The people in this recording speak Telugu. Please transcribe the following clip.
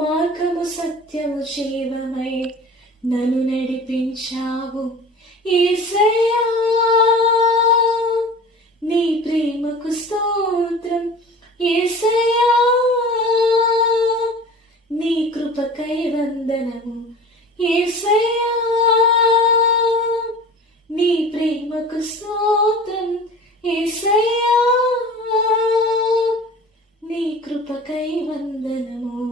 మార్గము సత్యము జీవమై నన్ను నడిపించావు యేసయ్యా. నీ ప్రేమకు స్తోత్రం యేసయ్యా, నీ కృపకై వందనము యేసయ్యా. నీ ప్రేమకు స్తోత్రం యేసయ్యా, నీ కృపకై వందనము.